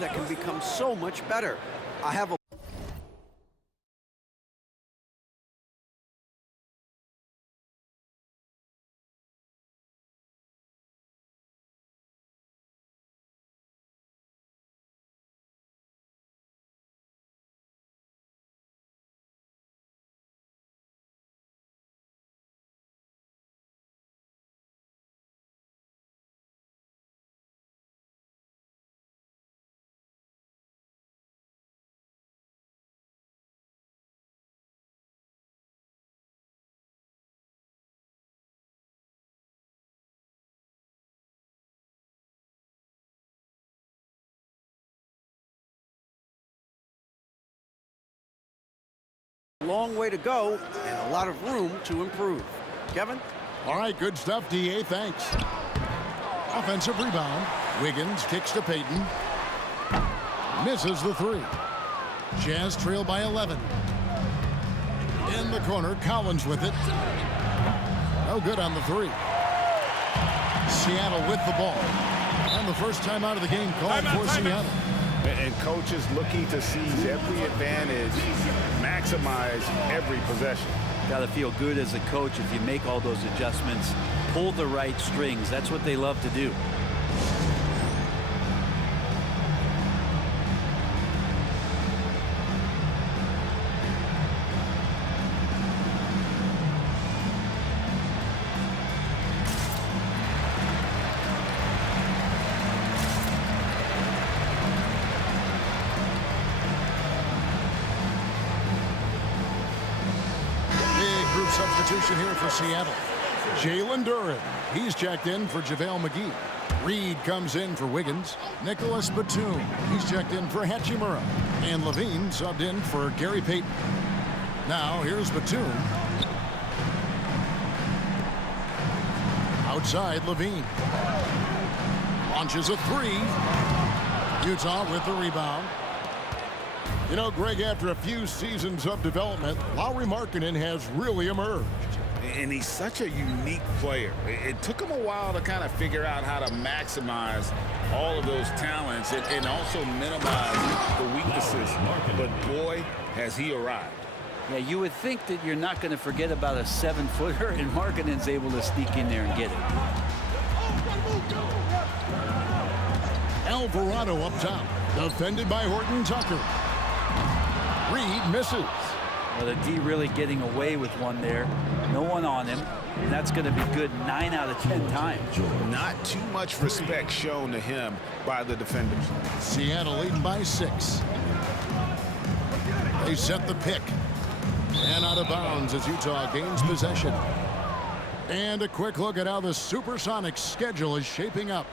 that can become so much better. I have a long way to go and a lot of room to improve. Kevin? All right, good stuff, D.A. Thanks. Offensive rebound. Wiggins kicks to Payton. Misses the three. Jazz trail by 11. In the corner, Collins with it. No good on the three. Seattle with the ball. And the first time out of the game called for Seattle. And coaches looking to seize every advantage, maximize every possession. Got to feel good as a coach if you make all those adjustments, pull the right strings. That's what they love to do. Substitution here for Seattle. Jalen Duren. He's checked in for JaVale McGee. Reed comes in for Wiggins. Nicholas Batum. He's checked in for Hachimura. And Levine subbed in for Gary Payton. Now here's Batum. Outside Levine. Launches a three. Utah with the rebound. You know, Greg, after a few seasons of development, Lauri Markkanen has really emerged. And he's such a unique player. It took him a while to kind of figure out how to maximize all of those talents and also minimize the weaknesses. But boy, has he arrived. Yeah, you would think that you're not going to forget about a 7-footer, and Markkanen's able to sneak in there and get it. Alvarado up top, defended by Horton Tucker. Reed misses. Well, the D really getting away with one there. No one on him. And that's going to be good 9 out of 10 times. Not too much respect shown to him by the defenders. Seattle leading by 6. They set the pick. And out of bounds as Utah gains possession. And a quick look at how the Supersonics schedule is shaping up.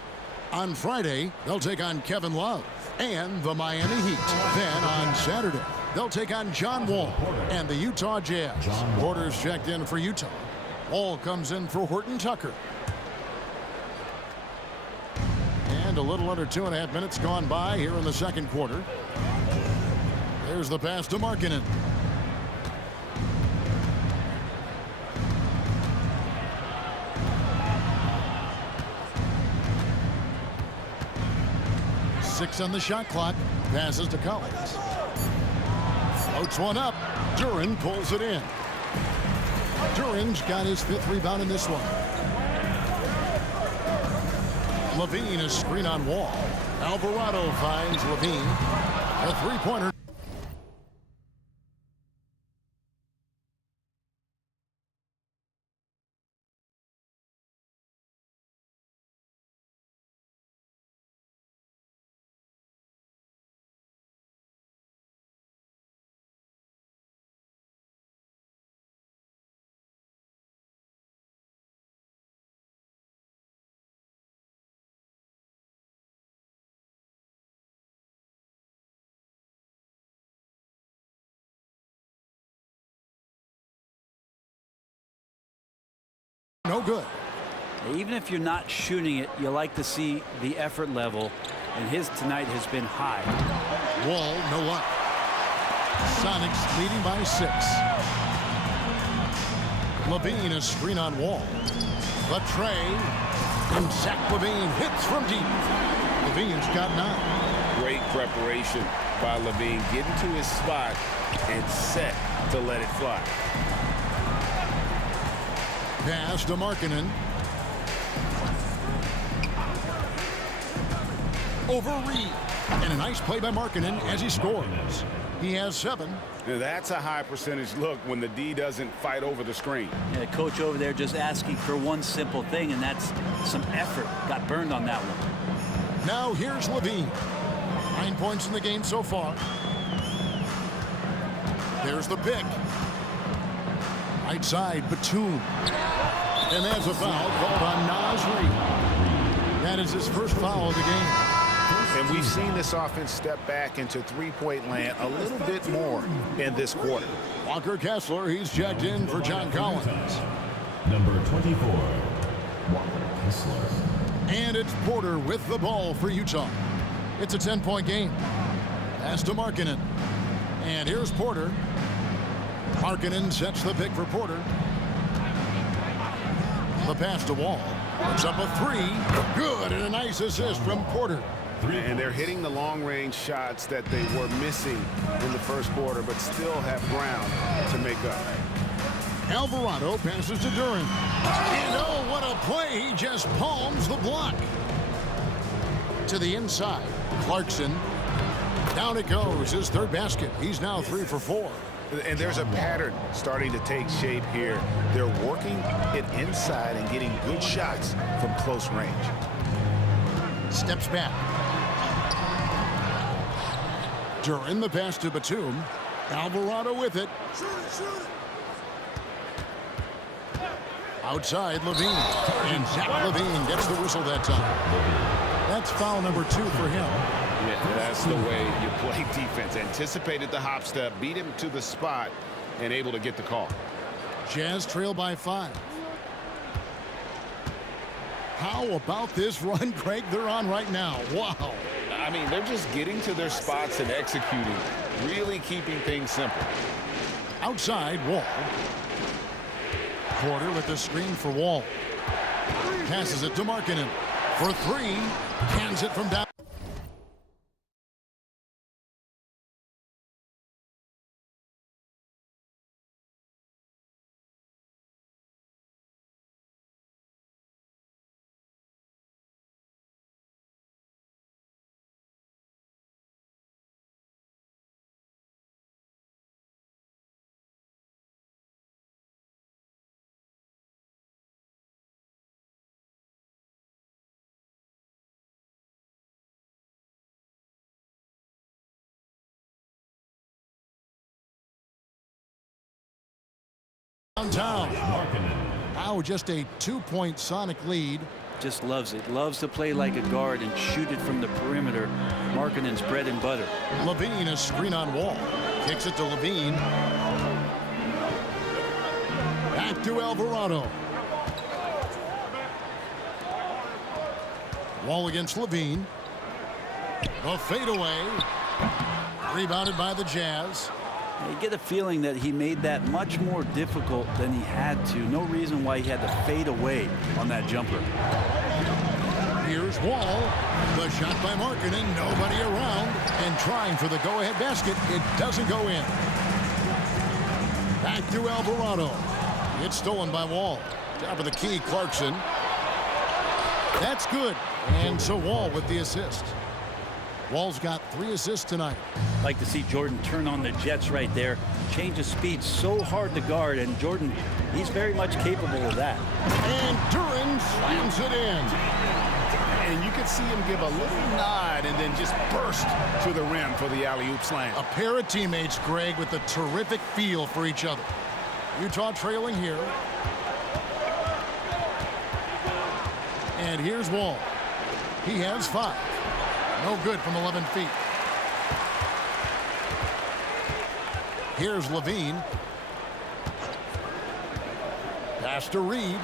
On Friday, they'll take on Kevin Love and the Miami Heat. Then on Saturday, they'll take on John Wall and the Utah Jazz. Porter's checked in for Utah. Wall comes in for Horton Tucker. And a little under 2.5 minutes gone by here in the second quarter. There's the pass to Markkanen. Six on the shot clock. Passes to Collins. Floats one up. Duren pulls it in. Duren's got his 5th rebound in this one. Levine is screen on Wall. Alvarado finds Levine. A three-pointer. No good. Even if you're not shooting it, you like to see the effort level, and his tonight has been high. Wall, no luck. Sonics leading by 6. Levine is screen on Wall. The tray. And Zach LaVine hits from deep. Levine's got 9. Great Great preparation by LaVine. Getting to his spot and set to let it fly. Pass to Markkanen. Over Reed. And a nice play by Markkanen as he scores. He has 7. Now that's a high percentage look when the D doesn't fight over the screen. Yeah, coach over there just asking for one simple thing, and that's some effort. Got burned on that one. Now here's LaVine. 9 points in the game so far. There's the pick. Right side, Batum. And there's a foul called on Naz Reid. That is his first foul of the game. And we've seen this offense step back into three-point land a little bit more in this quarter. Walker Kessler, he's checked in for John Collins. Number 24, Walker Kessler. And it's Porter with the ball for Utah. It's a 10-point game. Pass to Markkanen. And here's Porter. Markkanen sets the pick for Porter. The pass to Wall. Puts up a 3. Good, and a nice assist from Porter. And they're hitting the long-range shots that they were missing in the first quarter, but still have ground to make up. Alvarado passes to Duren. And oh, what a play. He just palms the block. To the inside. Clarkson. Down it goes. His third basket. He's now 3 for 4. And there's a pattern starting to take shape here. They're working it inside and getting good shots from close range. Steps back. Duren the pass to Batum. Alvarado with it. Outside LaVine. And Zach LaVine gets the whistle that time. That's foul number 2 for him. Yeah, that's the way you play defense. Anticipated the hop step, beat him to the spot, and able to get the call. Jazz trail by 5. How about this run, Craig, they're on right now? Wow. I mean, they're just getting to their spots and executing, really keeping things simple. Outside, Wall. Porter with the screen for Wall. Passes it to Markkanen. For 3. Cans it from down. Downtown. Now just a 2-point Sonic lead. Just loves it. Loves to play like a guard and shoot it from the perimeter. Markkanen's bread and butter. LaVine, a screen on Wall. Kicks it to LaVine. Back to Alvarado. Wall against LaVine. A fadeaway. Rebounded by the Jazz. You get a feeling that he made that much more difficult than he had to. No reason why he had to fade away on that jumper. Here's Wall. The shot by Markkanen. Nobody around. And trying for the go-ahead basket. It doesn't go in. Back to Alvarado. It's stolen by Wall. Top of the key, Clarkson. That's good. And so Wall with the assist. Wall's got 3 assists tonight. Like to see Jordan turn on the Jets right there. Change of speed, so hard to guard, and Jordan, he's very much capable of that. And Duren slams it in. And you could see him give a little nod and then just burst to the rim for the alley-oop slam. A pair of teammates, Greg, with a terrific feel for each other. Utah trailing here. And here's Wall. He has 5. No good from 11 feet. Here's LaVine. Pass to Reed.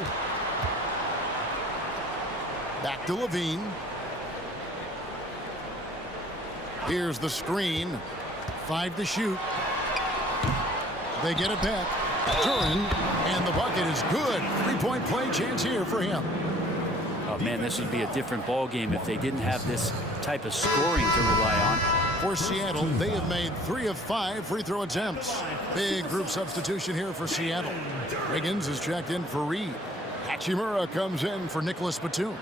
Back to LaVine. Here's the screen. 5 to shoot. They get it back. Duren, and the bucket is good. 3-point play chance here for him. Oh, man, this would be a different ball game if they didn't have this type of scoring to rely on. For Seattle, they have made 3 of 5 free throw attempts. Big group substitution here for Seattle. Wiggins is checked in for Reed. Hachimura comes in for Nicholas Batum.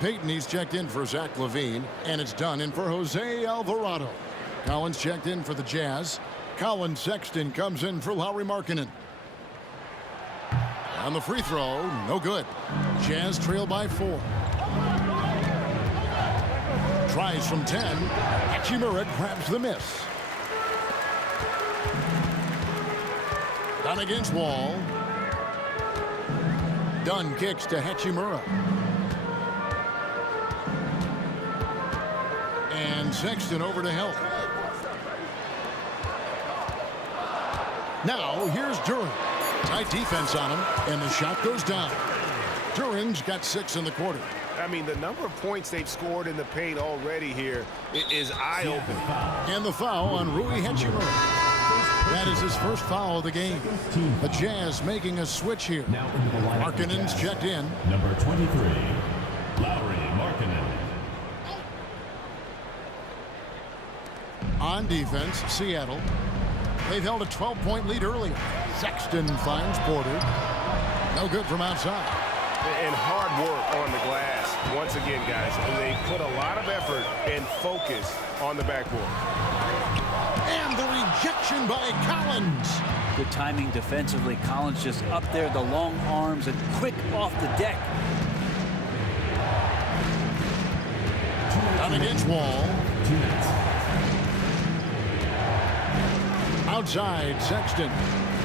Payton, he's checked in for Zach LaVine. And it's done in for Jose Alvarado. Collins checked in for the Jazz. Colin Sexton comes in for Lauri Markkanen. On the free throw, no good. Jazz trail by 4. Tries from 10. Hachimura grabs the miss. Dunn against Wall. Dunn kicks to Hachimura. And Sexton over to help. Now here's Duren. Tight defense on him, and the shot goes down. Duren's got 6 in the quarter. I mean, the number of points they've scored in the paint already here is eye-opening. And the foul on Rui Hachimura. That is his first foul of the game. The Jazz making a switch here. Markkanen's checked in. Number 23, Lauri Markkanen. On defense, Seattle. They've held a 12-point lead earlier. Sexton finds Porter. No good from outside. And hard work on the glass. Once again, guys, they put a lot of effort and focus on the backboard. And the rejection by Collins. Good timing defensively. Collins just up there, the long arms, and quick off the deck. Down against Wall. 2 minutes. Outside, Sexton.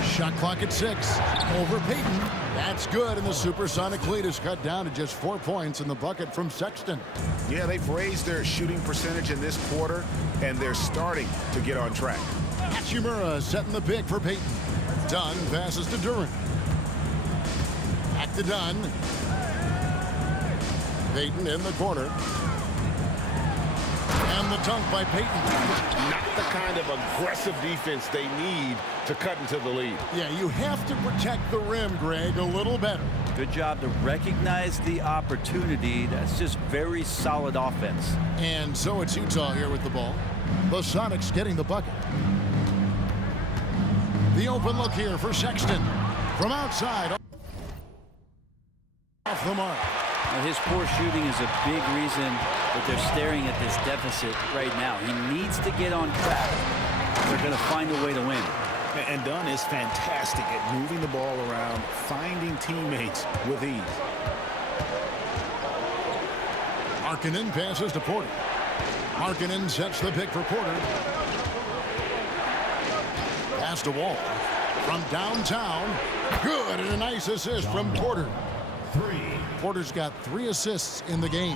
Shot clock at 6. Over Payton. That's good, and the supersonic lead is cut down to just 4 points in the bucket from Sexton. Yeah, they've raised their shooting percentage in this quarter, and they're starting to get on track. Hachimura setting the pick for Payton. Dunn passes to Duren. Back to Dunn. Payton in the corner. And the dunk by Payton. Not the kind of aggressive defense they need to cut into the lead. Yeah, you have to protect the rim, Greg, a little better. Good job to recognize the opportunity. That's just very solid offense. And so it's Utah here with the ball. The Sonics getting the bucket. The open look here for Sexton. From outside. Off the mark. Now, his poor shooting is a big reason that they're staring at this deficit right now. He needs to get on track. They're going to find a way to win. And Dunn is fantastic at moving the ball around, finding teammates with ease. Markkanen passes to Porter. Markkanen sets the pick for Porter. Pass to Wall. From downtown. Good, and a nice assist from Porter. 3. Porter's got 3 assists in the game.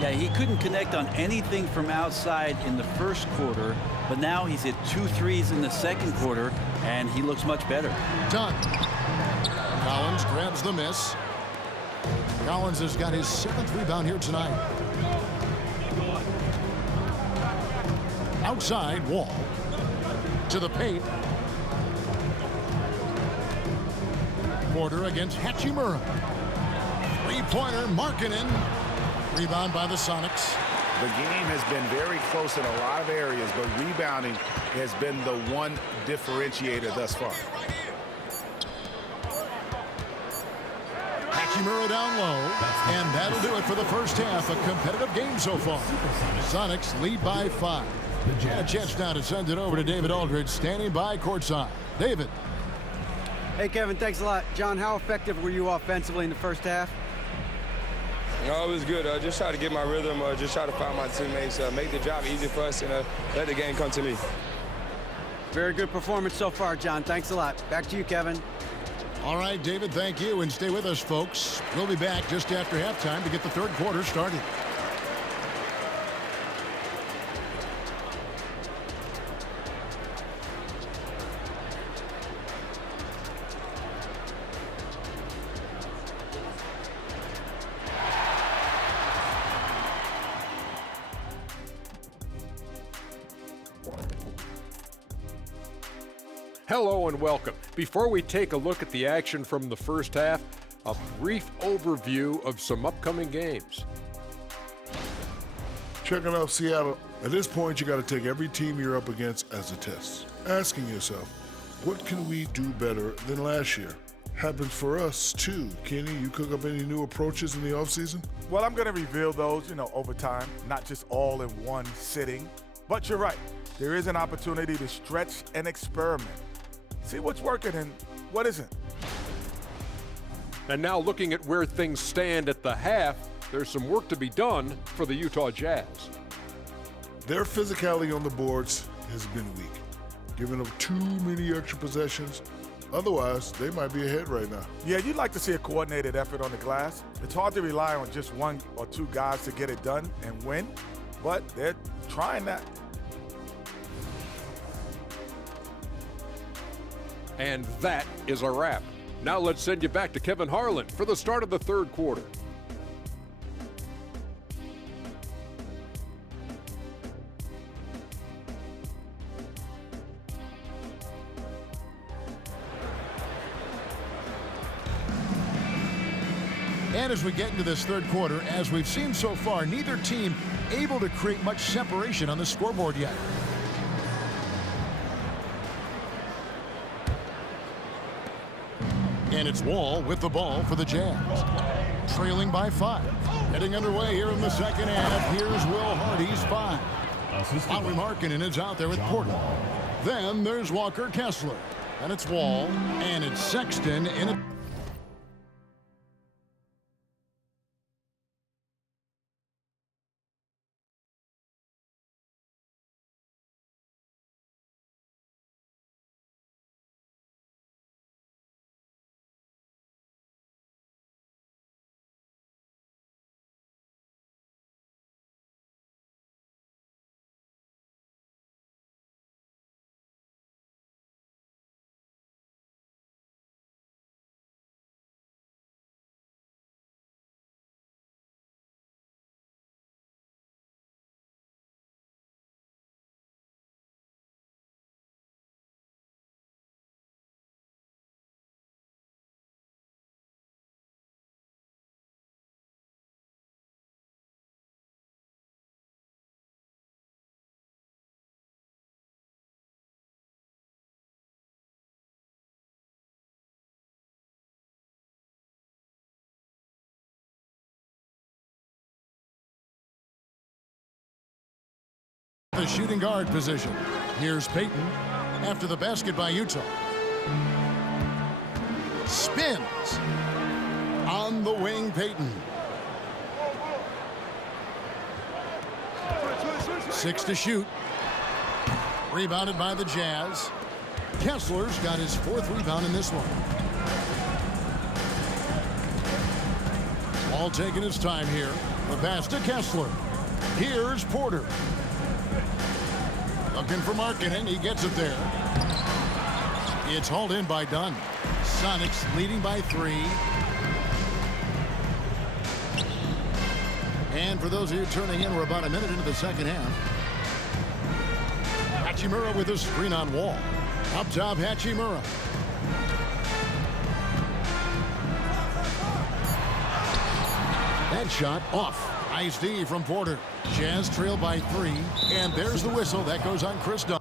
Yeah, he couldn't connect on anything from outside in the first quarter, but now he's hit 2 threes in the second quarter, and he looks much better. Done. Collins grabs the miss. Collins has got his 7th rebound here tonight. Outside, Wall. To the paint. Porter against Hachimura. Three-pointer, Markkanen. Rebound by the Sonics. The game has been very close in a lot of areas, but rebounding has been the one differentiator thus far. Hachimura down low, and that'll do it for the first half. A competitive game so far. Sonics lead by 5. And a chance now to send it over to David Aldridge, standing by courtside. David. Hey, Kevin, thanks a lot. John, how effective were you offensively in the first half? No, it was good. Just try to get my rhythm, just try to find my teammates, make the job easy for us, and let the game come to me. Very good performance so far, John. Thanks a lot. Back to you, Kevin. All right, David, thank you, and stay with us, folks. We'll be back just after halftime to get the third quarter started. Hello and welcome. Before we take a look at the action from the first half, a brief overview of some upcoming games. Checking out Seattle. At this point, you got to take every team you're up against as a test. Asking yourself, what can we do better than last year? Happens for us too. Kenny, you cook up any new approaches in the offseason? Well, I'm going to reveal those, over time, not just all in one sitting. But you're right. There is an opportunity to stretch and experiment. See what's working and what isn't. And now looking at where things stand at the half, there's some work to be done for the Utah Jazz. Their physicality on the boards has been weak, giving up too many extra possessions. Otherwise, they might be ahead right now. Yeah, you'd like to see a coordinated effort on the glass. It's hard to rely on just one or two guys to get it done and win, but they're trying that. And that is a wrap. Now let's send you back to Kevin Harlan for the start of the third quarter. And as we get into this third quarter, as we've seen so far, neither team able to create much separation on the scoreboard yet. And it's Wall with the ball for the Jazz. Trailing by 5. Heading underway here in the second half. Here's Will Hardy's 5. Lauri Markkanen is out there with Porter. Then there's Walker Kessler. And it's Wall. And it's Sexton in it. The shooting guard position. Here's Payton after the basket by Utah. Spins. On the wing, Payton. 6 to shoot. Rebounded by the Jazz. Kessler's got his 4th rebound in this one. All taking his time here. The pass to Kessler. Here's Porter. Looking for Markkanen. He gets it there. It's hauled in by Dunn. Sonics leading by 3. And for those of you turning in, we're about a minute into the second half. Hachimura with a screen on Wall. Up top, Hachimura. That shot off. Nice D from Porter. Jazz trail by 3. And there's the whistle. That goes on Chris Dunn.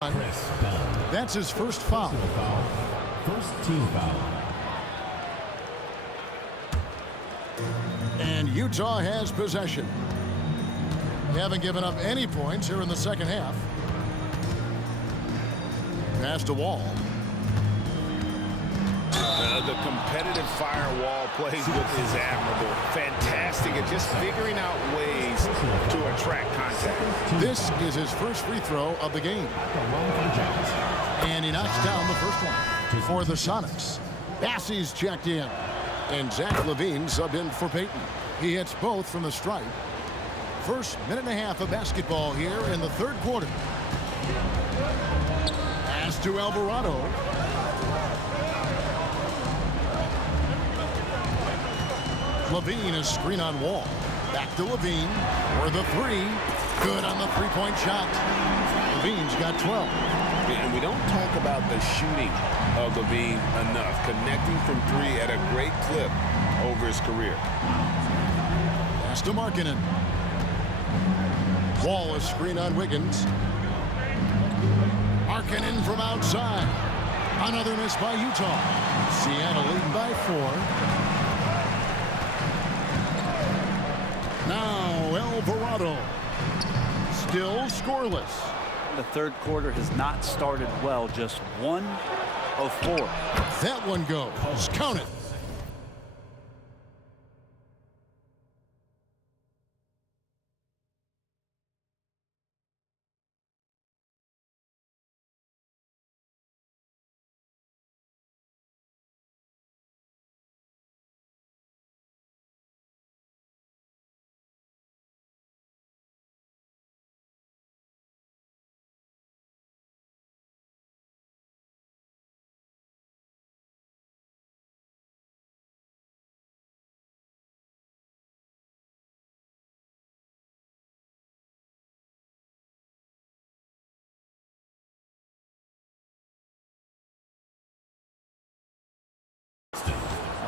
That's his first foul. First team foul. And Utah has possession. They haven't given up any points here in the second half. Pass to Wall. The competitive firewall plays with is admirable. Fantastic at just figuring out ways to attract contact. This is his first free throw of the game. And he knocks down the first one for the Sonics. Bassey's checked in. And Zach LaVine subbed in for Payton. He hits both from the stripe. First minute and a half of basketball here in the third quarter. Pass to Alvarado. LaVine is screen on Wall. Back to LaVine for the three. Good on the three-point shot. LaVine's got 12. And we don't talk about the shooting of LaVine enough. Connecting from three at a great clip over his career. Pass to Markkanen. Wall is screen on Wiggins. Markkanen from outside. Another miss by Utah. Seattle leading by 4. Now Alvarado. Still scoreless. The third quarter has not started well. Just 1 of 4. That one goes. Count it.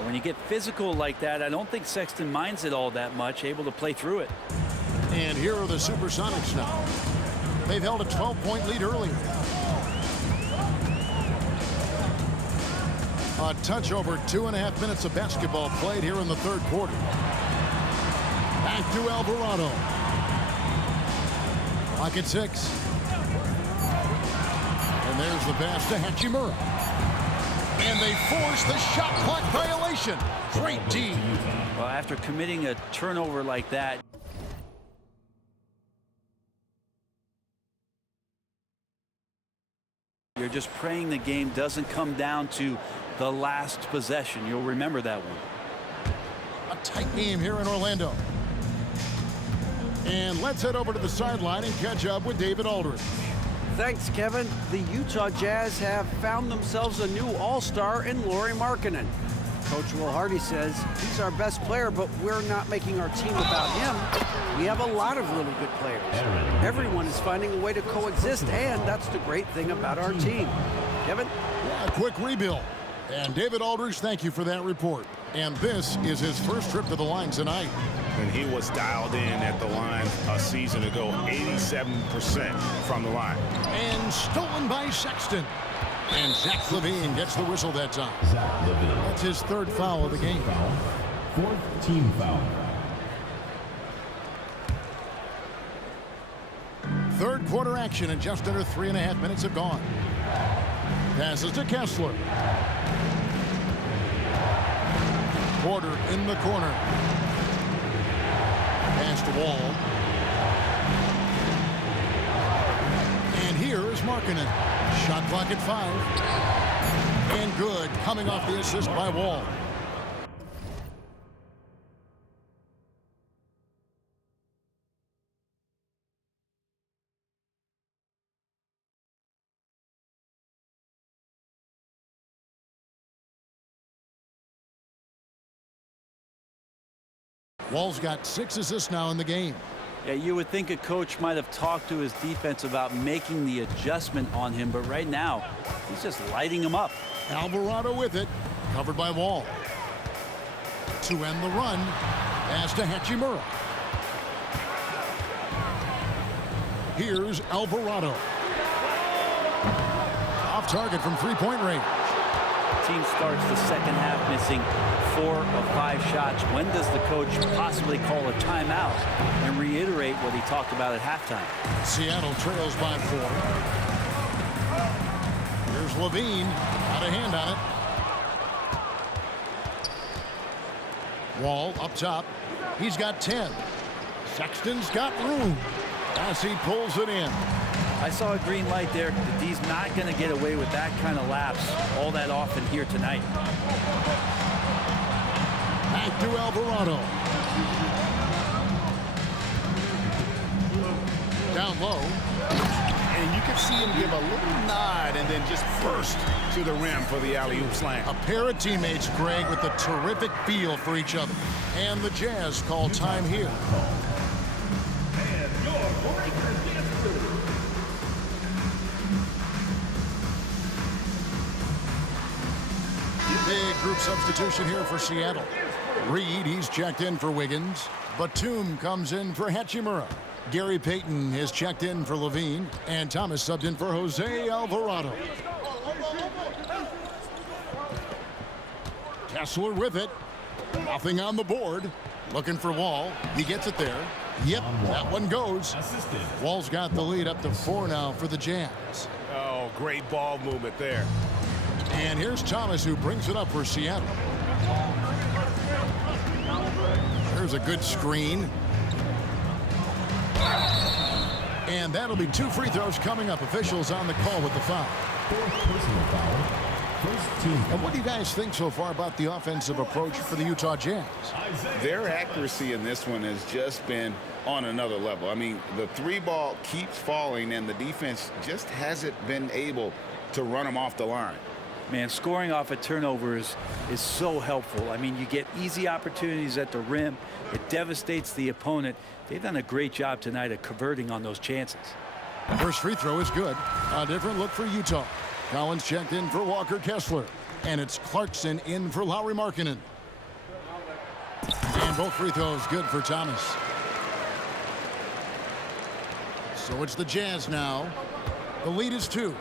When you get physical like that, I don't think Sexton minds it all that much, able to play through it. And here are the Supersonics now. They've held a 12-point lead earlier. A touch over 2.5 minutes of basketball played here in the third quarter. Back to Alvarado. Clock at 6. And there's the pass to Hachimura. And they force the shot clock violation. Great D. Well, after committing a turnover like that, you're just praying the game doesn't come down to the last possession. You'll remember that one. A tight game here in Orlando. And let's head over to the sideline and catch up with David Aldridge. Thanks, Kevin. The Utah Jazz have found themselves a new all-star in Lauri Markkanen. Coach Will Hardy says he's our best player, but we're not making our team about him. We have a lot of really good players. Everyone is finding a way to coexist, and that's the great thing about our team. Kevin? Yeah, a quick rebuild. And David Aldridge, thank you for that report. And this is his first trip to the line tonight. And he was dialed in at the line a season ago, 87% from the line. And stolen by Sexton. And Zach LaVine gets the whistle that time. Zach LaVine. That's his third foul of the game. Fourth team foul. Third quarter action, and just under 3.5 minutes have gone. Passes to Kessler. Porter in the corner. Pass to Wall. And here is Markkanen. Shot clock at 5. And good, coming off the assist by Wall. Wall's got 6 assists now in the game. Yeah, you would think a coach might have talked to his defense about making the adjustment on him, but right now, he's just lighting him up. Alvarado with it, covered by Wall. To end the run, pass to Hachimura. Here's Alvarado. Off target from three-point range. Team starts the second half missing 4 of 5 shots. When does the coach possibly call a timeout and reiterate what he talked about at halftime? Seattle trails by 4. Here's Levine. Got a hand on it. Wall up top. He's got 10. Sexton's got room as he pulls it in. I saw a green light there. The D's not going to get away with that kind of lapse all that often here tonight. Back to Alvarado. Down low. And you can see him give a little nod and then just burst to the rim for the alley-oop slam. A pair of teammates, Greg, with a terrific feel for each other. And the Jazz call time here. Big group substitution here for Seattle. Reed, he's checked in for Wiggins. Batum comes in for Hachimura. Gary Payton is checked in for Levine. And Thomas subbed in for Jose Alvarado. Kessler with it. Nothing on the board. Looking for Wall. He gets it there. Yep, that one goes. Wall's got the lead up to 4 now for the Jazz. Oh, great ball movement there. And here's Thomas, who brings it up for Seattle. There's a good screen. And that'll be 2 free throws coming up. Officials on the call with the foul. 4th personal foul. First team. And what do you guys think so far about the offensive approach for the Utah Jazz? Their accuracy in this one has just been on another level. I mean, the 3 ball keeps falling, and the defense just hasn't been able to run them off the line. Man, scoring off of turnovers is so helpful. I mean, you get easy opportunities at the rim. It devastates the opponent. They've done a great job tonight of converting on those chances. First free throw is good. A different look for Utah. Collins checked in for Walker Kessler. And it's Clarkson in for Lauri Markkanen. And both free throws good for Thomas. So it's the Jazz now. The lead is 2.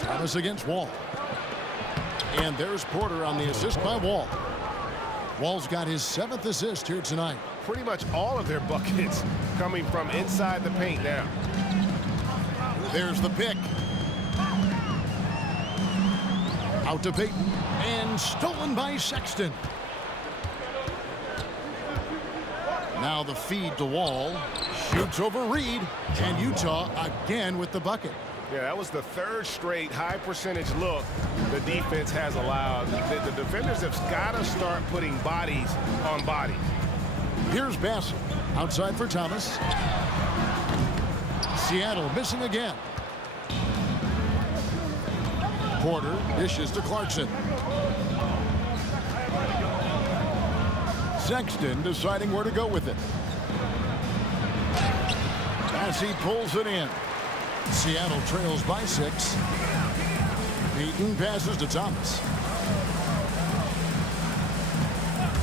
Thomas against Wall. And there's Porter on the assist by Wall. Wall's got his 7th assist here tonight. Pretty much all of their buckets coming from inside the paint now. There's the pick. Out to Payton. And stolen by Sexton. Now the feed to Wall. Shoots over Reed. And Utah again with the bucket. Yeah, that was the 3rd straight high percentage look the defense has allowed. The defenders have got to start putting bodies on bodies. Here's Bassett. Outside for Thomas. Seattle missing again. Porter dishes to Clarkson. Sexton deciding where to go with it. As he pulls it in. Seattle trails by 6. Payton passes to Thomas.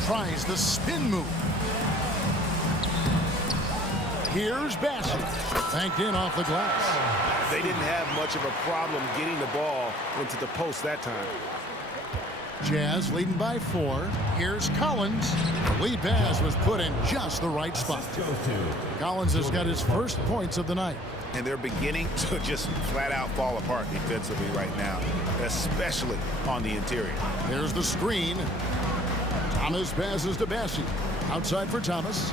Tries the spin move. Here's Bassett. Banked in off the glass. They didn't have much of a problem getting the ball into the post that time. Jazz leading by 4. Here's Collins. The lead pass was put in just the right spot. Collins has got his first points of the night. And they're beginning to just flat out fall apart defensively right now, especially on the interior. There's the screen. Thomas passes to Bassey. Outside for Thomas.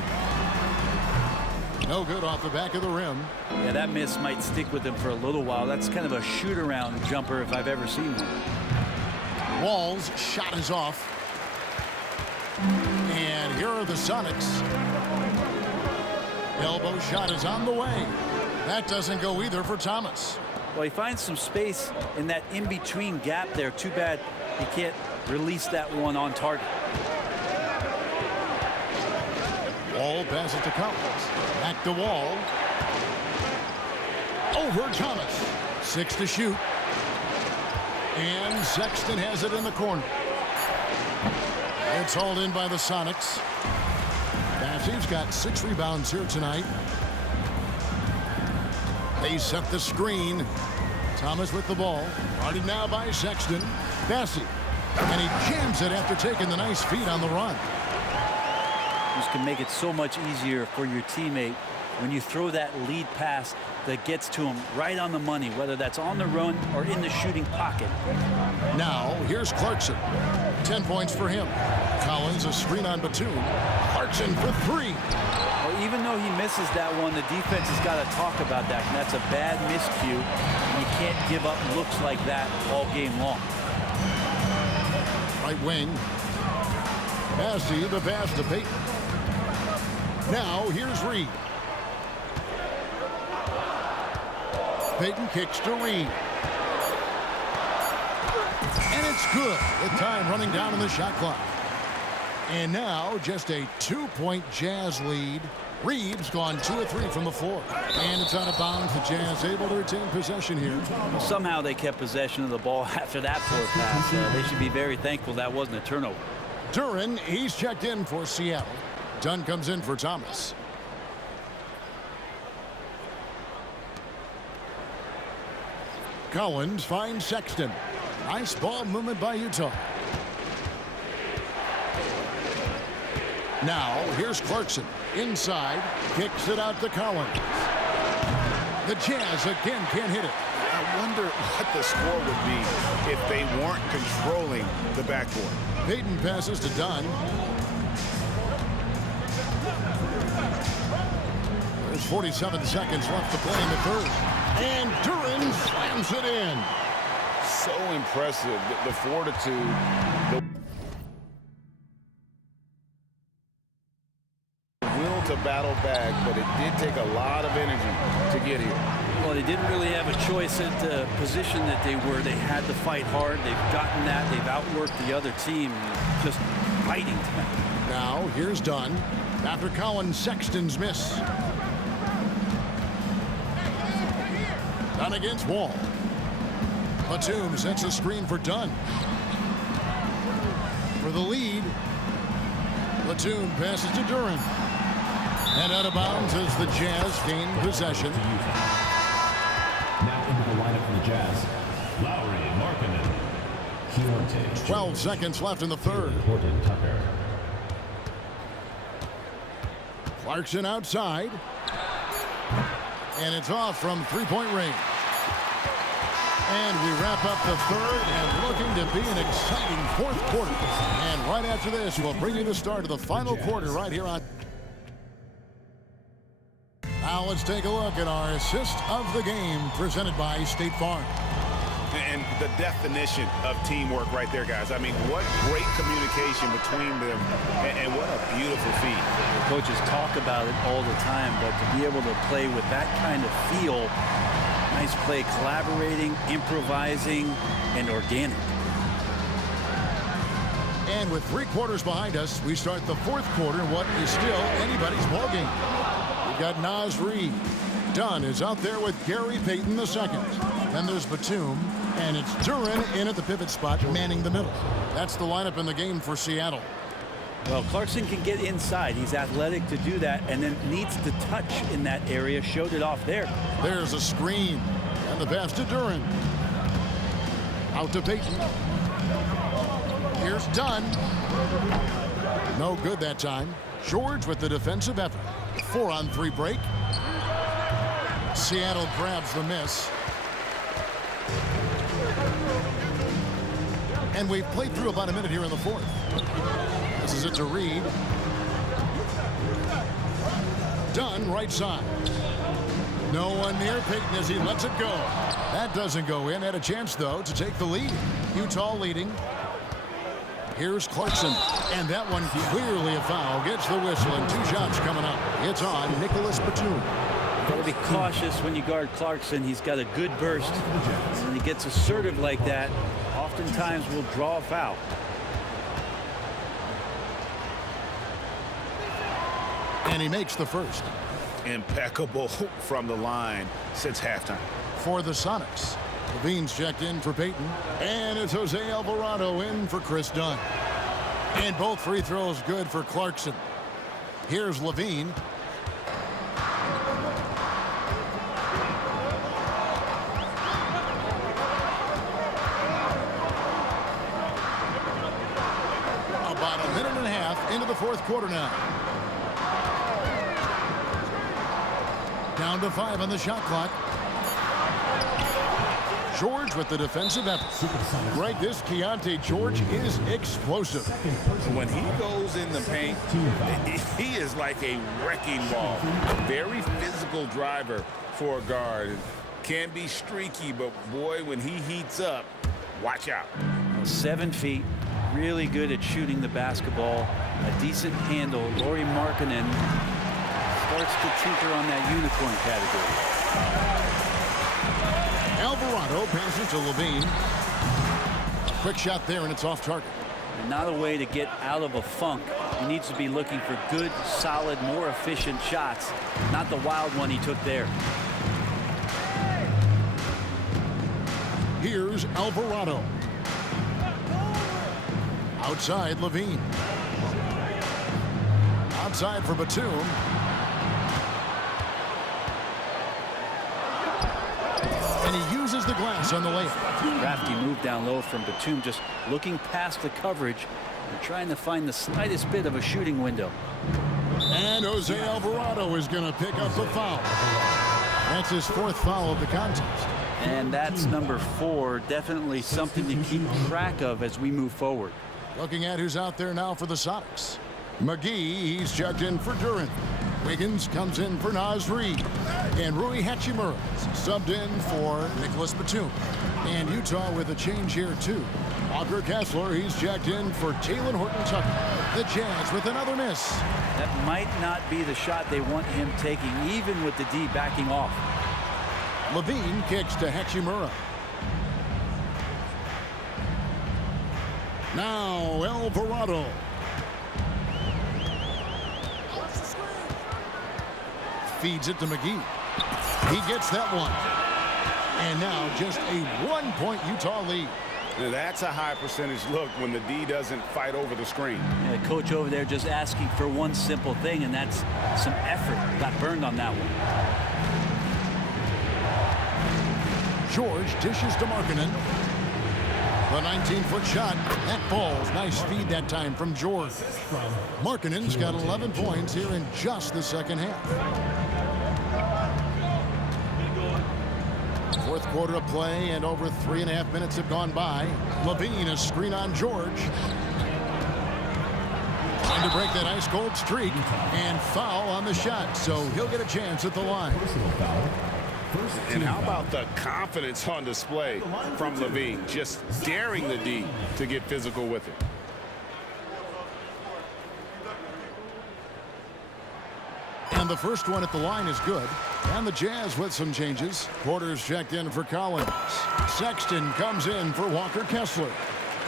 No good off the back of the rim. Yeah, that miss might stick with him for a little while. That's kind of a shoot-around jumper if I've ever seen one. Wall's shot is off. And here are the Sonics. Elbow shot is on the way. That doesn't go either for Thomas. Well, he finds some space in that in-between gap there. Too bad he can't release that one on target. Wall passes to Collins. Back to Wall. Over Thomas. 6 to shoot. And Sexton has it in the corner. It's hauled in by the Sonics. Bassey's got 6 rebounds here tonight. They set the screen. Thomas with the ball. Guarded now by Sexton. Bassey. And he jams it after taking the nice feed on the run. This can make it so much easier for your teammate when you throw that lead pass that gets to him right on the money, whether that's on the run or in the shooting pocket. Now, here's Clarkson. 10 points for him. Collins, a screen on Batum. Clarkson for 3. Well, even though he misses that one, the defense has got to talk about that. And that's a bad miscue. You can't give up looks like that all game long. Right wing. Bassey, the pass to Payton. Now, here's Reed. Payton kicks to Reed. And it's good with time running down in the shot clock. And now just a 2-point Jazz lead. Reeves gone 2 of 3 from the floor. And it's out of bounds. The Jazz able to retain possession here. Well, somehow they kept possession of the ball after that poor pass. They should be very thankful that wasn't a turnover. Duren, he's checked in for Seattle. Dunn comes in for Thomas. Collins finds Sexton. Nice ball movement by Utah. Now, here's Clarkson. Inside, kicks it out to Collins. The Jazz again can't hit it. I wonder what the score would be if they weren't controlling the backboard. Payton passes to Dunn. There's 47 seconds left to play in the third. And Duren slams it in. So impressive, the fortitude. The will to battle back, but it did take a lot of energy to get here. Well, they didn't really have a choice at the position that they were. They had to fight hard. They've gotten that. They've outworked the other team, just fighting tonight. Now, here's Dunn. After Collins, Sexton's miss. Dunn against Wall. Batum sets a screen for Dunn. For the lead, Batum passes to Duren. And out of bounds as the Jazz gain possession. Now into the lineup for the Jazz. Lowry, Markkanen, 12 seconds left in the third. Horton Tucker. Clarkson outside. And it's off from three-point range. And we wrap up the third and looking to be an exciting fourth quarter. And right after this, we'll bring you the start of the final quarter right here on. Now let's take a look at our assist of the game presented by State Farm. And the definition of teamwork right there, guys. I mean, what great communication between them, and what a beautiful feat. Coaches talk about it all the time, but to be able to play with that kind of feel, nice play, collaborating, improvising, and organic. And with 3 quarters behind us, we start the fourth quarter in what is still anybody's ball game. We've got Naz Reid. Dunn is out there with Gary Payton II. Then there's Batum, and it's Duren in at the pivot spot, manning the middle. That's the lineup in the game for Seattle. Well, Clarkson can get inside. He's athletic to do that, and then needs to touch in that area. Showed it off there. There's a screen, and the pass to Duren. Out to Payton. Here's Dunn. No good that time. George with the defensive effort. 4-on-3 break. Seattle grabs the miss. And we've played through about a minute here in the fourth. This is it to Reed. Dunn right side. No one near Payton as he lets it go. That doesn't go in. Had a chance, though, to take the lead. Utah leading. Here's Clarkson. And that one clearly a foul. Gets the whistle and 2 shots coming up. It's on Nicholas Batum. Got to be cautious when you guard Clarkson. He's got a good burst. When he gets assertive like that, oftentimes will draw a foul. And he makes the first. Impeccable from the line since halftime. For the Sonics, Levine's checked in for Payton. And it's Jose Alvarado in for Chris Dunn. And both free throws good for Clarkson. Here's Levine. fourth quarter now. Down to 5 on the shot clock. George with the defensive effort. Greg, this Keontae George is explosive. When he goes in the paint, he is like a wrecking ball. A very physical driver for a guard. Can be streaky, but boy, when he heats up, watch out. 7 feet, really good at shooting the basketball. A decent handle. Lauri Markkanen starts to tinker on that unicorn category. Alvarado passes to Levine. Quick shot there, and it's off target. And not a way to get out of a funk. He needs to be looking for good, solid, more efficient shots, not the wild one he took there. Here's Alvarado. Outside, Levine. Outside for Batum. And he uses the glass on the layup. Crafty move down low from Batum, just looking past the coverage and trying to find the slightest bit of a shooting window. And Jose Alvarado is going to pick up the foul. That's his 4th foul of the contest. And that's number 4. Definitely something to keep track of as we move forward. Looking at who's out there now for the Sonics. McGee, he's checked in for Duren. Wiggins comes in for Naz Reid. And Rui Hachimura subbed in for Nicholas Batum. And Utah with a change here, too. Walker Kessler, he's checked in for Talen Horton-Tucker. The Jazz with another miss. That might not be the shot they want him taking, even with the D backing off. Levine kicks to Hachimura. Now Alvarado. Feeds it to McGee. He gets that one. And now just a 1-point Utah lead. That's a high percentage look when the D doesn't fight over the screen. Yeah, the coach over there just asking for one simple thing, and that's some effort. Got burned on that one. George dishes to Markkanen. The 19-foot shot. That falls. Nice feed that time from George. Markkanen's got 11 points here in just the second half. Fourth quarter of play, and over 3.5 minutes have gone by. Levine, a screen on George. Trying to break that ice-cold streak, and foul on the shot, so he'll get a chance at the line. And how about the confidence on display from Levine, just daring the D to get physical with it. And the first one at the line is good. And the Jazz with some changes. Porter's checked in for Collins. Sexton comes in for Walker Kessler.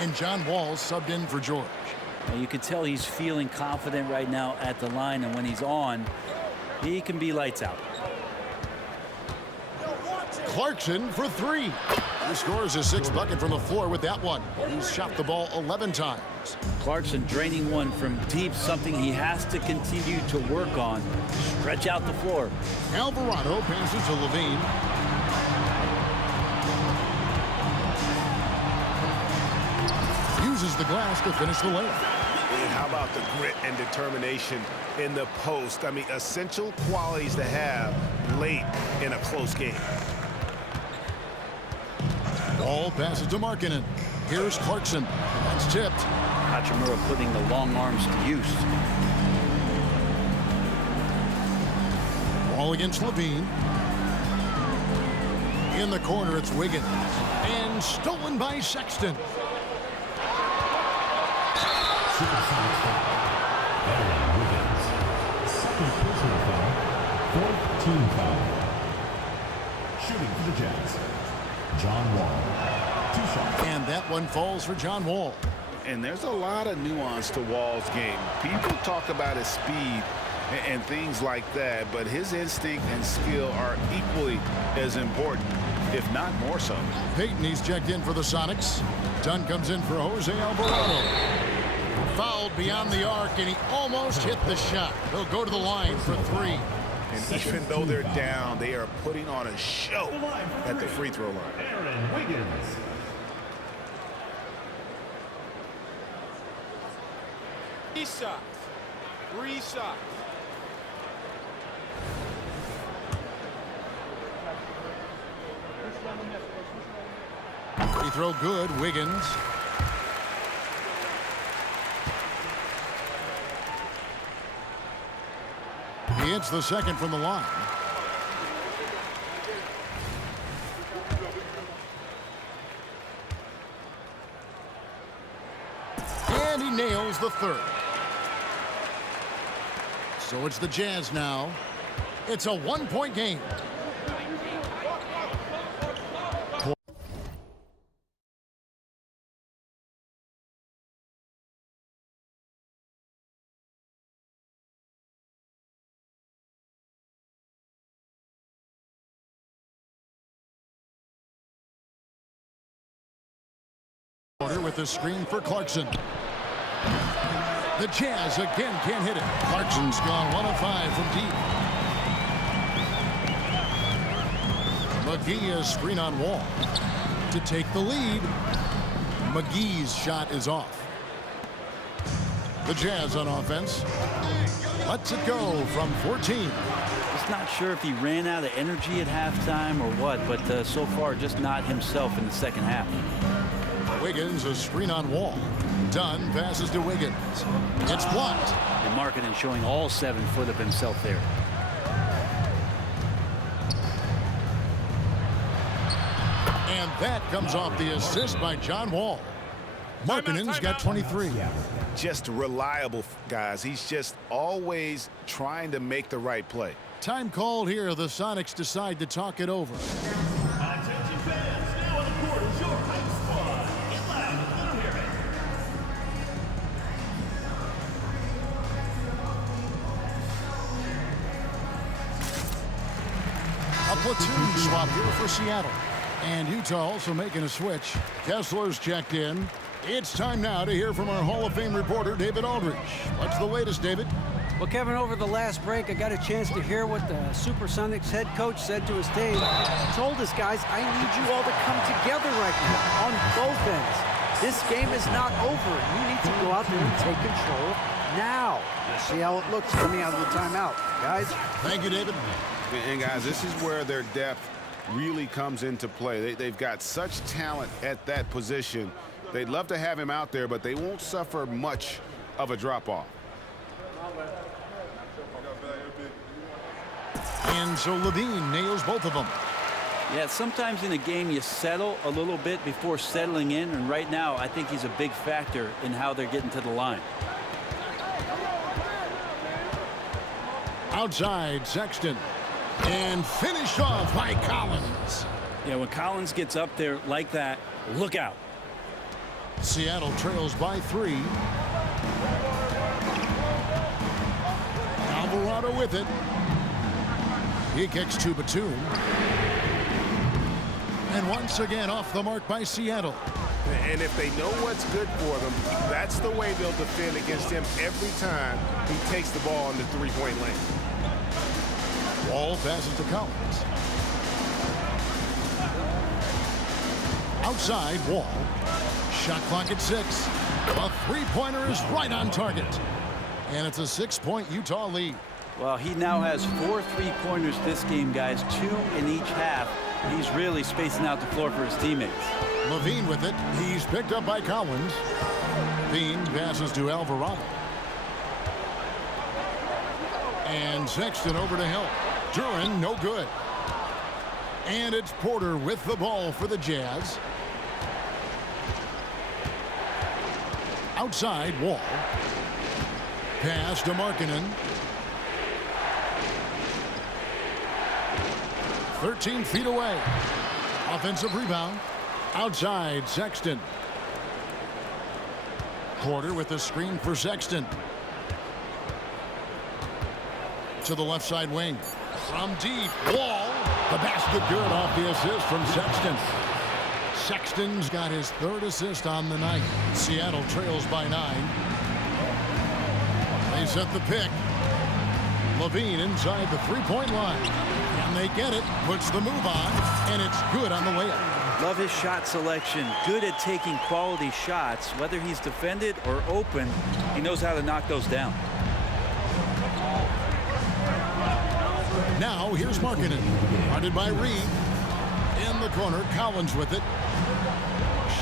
And John Wall subbed in for George. Now you can tell he's feeling confident right now at the line, and when he's on, he can be lights out. Clarkson for 3. He scores his 6th bucket from the floor with that one. He's shot the ball 11 times. Clarkson draining one from deep, something he has to continue to work on. Stretch out the floor. Alvarado passes to Levine. Uses the glass to finish the layup. And how about the grit and determination in the post? I mean, essential qualities to have late in a close game. Ball passes to Markkanen. Here's Clarkson. That's tipped. Hachimura putting the long arms to use. Ball against Levine. In the corner, it's Wiggins. And stolen by Sexton. Supersonics foul. Aaron Wiggins. Second personal foul. 4th team foul. Shooting for the Jazz. John Wall. 2 shots. And that one falls for John Wall. And there's a lot of nuance to Wall's game. People talk about his speed and things like that, but his instinct and skill are equally as important, if not more so. Payton, he's checked in for the Sonics. Dunn comes in for Jose Alvarado. Fouled beyond the arc, and he almost hit the shot. He'll go to the line for 3. And even though they're down, they are putting on a show at the free throw line. Aaron Wiggins. Shot. 3 shots. Free throw good, Wiggins. He hits the second from the line. And he nails the third. So it's the Jazz now. It's a 1-point game. With a screen for Clarkson. The Jazz again can't hit it. Clarkson's gone 1 of 5 from deep. McGee is screen on Wall to take the lead. McGee's shot is off. The Jazz on offense lets it go from 14. Just not sure if he ran out of energy at halftime or what, but so far just not himself in the second half. Wiggins, a screen on Wall. Dunn passes to Wiggins. It's blocked. And Markkanen showing all 7 foot of himself there. And that comes off the assist by John Wall. Markkanen's got 23. Just reliable, guys. He's just always trying to make the right play. Time called here. The Sonics decide to talk it over. Attention fans, now on the court is your hype squad. Get loud if you hear it. A platoon swap here for Seattle. And Utah also making a switch. Kessler's checked in. It's time now to hear from our Hall of Fame reporter, David Aldridge. What's the latest, David? Well, Kevin, over the last break, I got a chance to hear what the Supersonics head coach said to his team. He told us, guys, I need you all to come together right now on both ends. This game is not over. You need to go out there and take control now. We'll see how it looks coming out of the timeout. Guys? Thank you, David. And guys, this is where their depth really comes into play. They've got such talent at that position. They'd love to have him out there, but they won't suffer much of a drop-off. And so Levine nails both of them. Yeah, sometimes in a game you settle a little bit before settling in, and right now I think he's a big factor in how they're getting to the line. Outside, Sexton. And finished off by Collins. Yeah, when Collins gets up there like that, look out. Seattle trails by 3. Alvarado with it. He kicks to Batum. And once again off the mark by Seattle. And if they know what's good for them, that's the way they'll defend against him every time he takes the ball in the three-point lane. Wall passes to Collins. Outside, Wall. Shot clock at 6. A three-pointer is right on target. And it's a 6-point Utah lead. Well, he now has 4 three-pointers this game, guys, 2 in each half. He's really spacing out the floor for his teammates. Levine with it. He's picked up by Collins. Levine passes to Alvarado. And Sexton over to help. Duren, no good. And it's Porter with the ball for the Jazz. Outside, Wall. Pass to Markkanen. 13 feet away. Offensive rebound. Outside, Sexton. Porter with the screen for Sexton. To the left side wing. From deep. Wall. The basket good off the assist from Sexton. Sexton's got his 3rd assist on the night. Seattle trails by 9. They set the pick. Levine inside the three-point line. And they get it. Puts the move on. And it's good on the layup. Love his shot selection. Good at taking quality shots. Whether he's defended or open, he knows how to knock those down. Now here's Markkanen. Guarded by Reed. In the corner, Collins with it.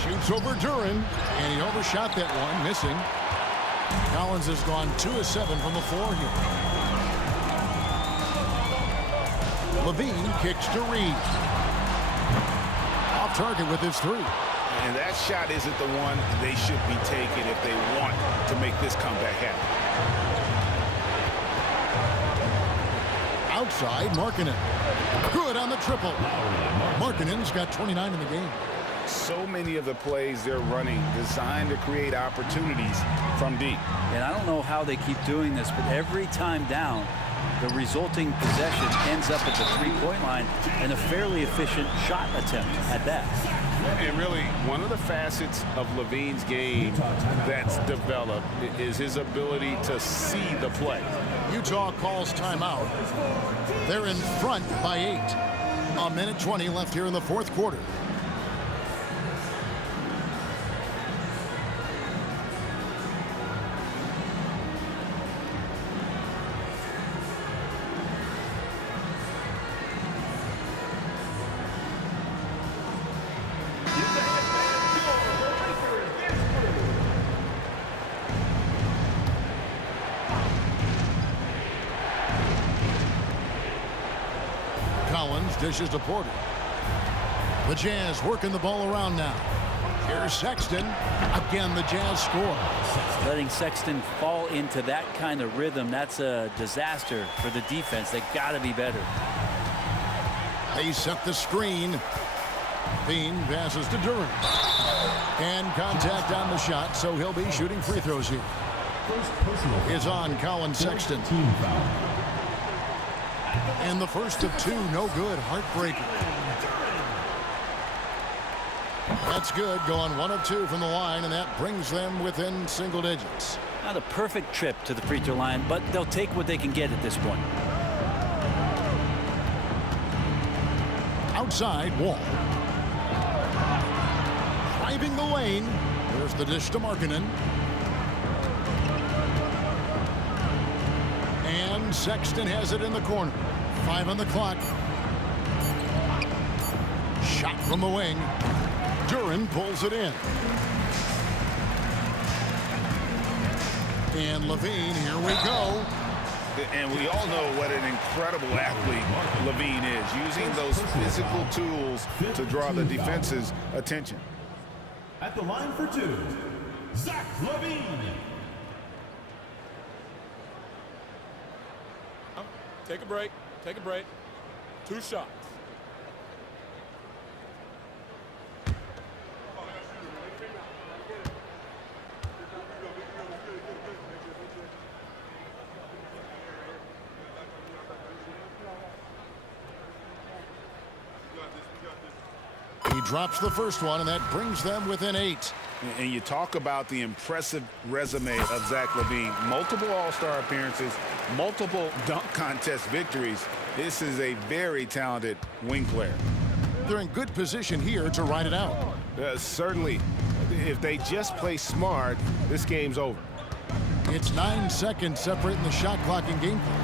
Shoots over Duren, and he overshot that one, missing. Collins has gone 2 of 7 from the floor here. Levine kicks to Reed. Off target with his 3. And that shot isn't the one they should be taking if they want to make this comeback happen. Outside, Markkanen. Good on the triple. Markkanen's got 29 in the game. So many of the plays they're running designed to create opportunities from deep. And I don't know how they keep doing this, but every time down, the resulting possession ends up at the three-point line and a fairly efficient shot attempt at that. And really, one of the facets of Levine's game that's developed is his ability to see the play. Utah calls timeout. They're in front by 8. A minute 20 left here in the fourth quarter. Collins dishes to Porter. The Jazz working the ball around now. Here's Sexton. Again, the Jazz score. Letting Sexton fall into that kind of rhythm, that's a disaster for the defense. They've got to be better. They set the screen. Bean passes to Duren. And contact on the shot, so he'll be shooting free throws here. Is on Colin Sexton. And the first of 2, no good. Heartbreaker. That's good. Going 1 of 2 from the line, and that brings them within single digits. Not a perfect trip to the free throw line, but they'll take what they can get at this point. Outside, Wall. Driving the lane. There's the dish to Markkanen. And Sexton has it in the corner. 5 on the clock. Shot from the wing. Duren pulls it in. And Levine, here we go. And we all know what an incredible athlete Levine is, using those physical tools to draw the defense's attention. At the line for 2, Zach LaVine. Take a break. Take a break. 2 shots. He drops the first one, and that brings them within 8. And you talk about the impressive resume of Zach LaVine. Multiple All-Star appearances, multiple dunk contest victories. This is a very talented wing player. They're in good position here to ride it out. Certainly, if they just play smart, this game's over. It's 9 seconds separating the shot clock and game clock.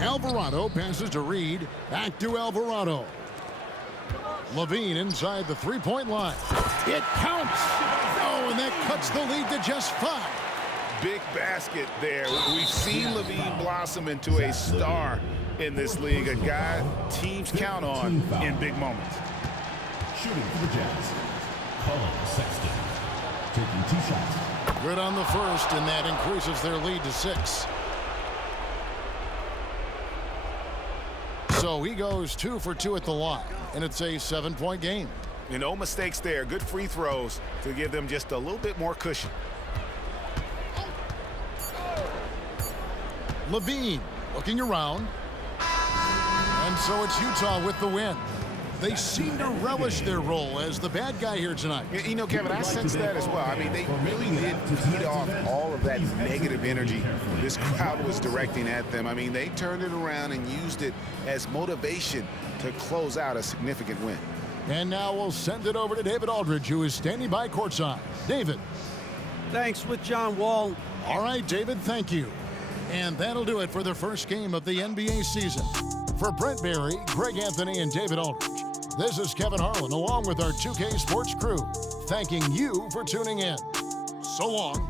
Alvarado passes to Reed. Back to Alvarado. Levine inside the three-point line. It counts. Oh, and that cuts the lead to just 5. Big basket there. We've seen Levine blossom into a star in this league, a guy teams count on in big moments. Shooting for the Jazz, Colin Sexton. Taking 2 shots. Good on the first, and that increases their lead to 6. So he goes 2 for 2 at the line, and it's a 7-point game. And no mistakes there. Good free throws to give them just a little bit more cushion. Levine looking around. And so it's Utah with the win. They seem to relish their role as the bad guy here tonight. You know, Kevin, I sense that as well. I mean, they really did feed off all of that negative energy this crowd was directing at them. I mean, they turned it around and used it as motivation to close out a significant win. And now we'll send it over to David Aldridge, who is standing by courtside. David. Thanks. With John Wall All right, David, thank you. And that'll do it for the first game of the NBA season. For Brent Barry, Greg Anthony, and David Aldridge, this is Kevin Harlan along with our 2K Sports crew, thanking you for tuning in. So long.